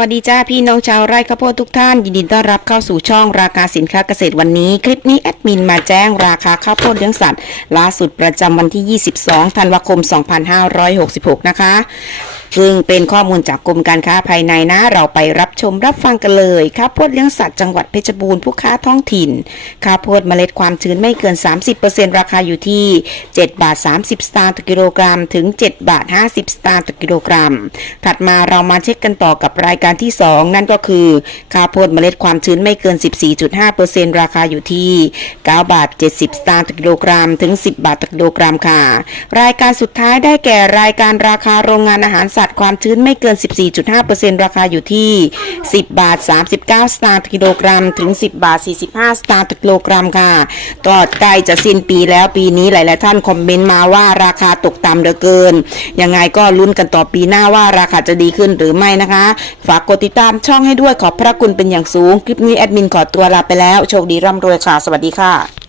วัสดีจ้าพี่น้องชาวไร่ข้าวโพดทุกท่านยินดีต้อนรับเข้าสู่ช่องราคาสินค้าเกษตรวันนี้ คลิปนี้แอดมินมาแจ้งราคาข้าวโพดเลี้ยงสัตว์ล่าสุดประจำวันที่ 22 ธันวาคม 2566 นะคะ ซึ่งเป็นข้อมูลจากกรมการค้าภายในนะ เราไปรับชมรับฟังกันเลยข้าวโพดเลี้ยงสัตว์จังหวัดเพชรบูรณ์ผู้ค้าท้องถิ่นข้าวโพดเมล็ดความชื้นไม่เกิน 30%ราคาอยู่ที่7บาท30 สตางค์ต่อกิโลกรัม ถึง7บาท50 สตางค์ต่อกิโลกรัม ถัดมาเรามาเช็คกันต่อกับรายการที่ 2 นั่นก็คือข้าวโพดเมล็ดความชื้นไม่เกิน 14.5%ราคาอยู่ที่9บาท70 สตางค์ต่อกิโลกรัม ถึง 10 บาทต่อกิโลกรัมค่ะ รายการสุดท้ายได้แก่รายการราคาโรงงานอาหารสัตว์ความชื้นไม่เกิน 14.5%ราคาอยู่ที่ 10 บาท 39 สตางค์ต่อกิโลกรัม ถึง 10 บาท 45 สตางค์ต่อกิโลกรัมค่ะก็ใกล้จะสิ้นปีแล้วปีนี้หลาย ๆ ท่านคอมเมนต์มาว่าราคาตกต่ำเหลือเกิน ยังไงก็ลุ้นกันต่อปีหน้าว่าราคาจะดีขึ้นหรือไม่นะคะ ฝากกดติดตามช่องให้ด้วยขอบพระคุณเป็นอย่างสูง คลิปนี้แอดมินขอตัวลาไปแล้ว โชคดีร่ำรวยค่ะ สวัสดีค่ะ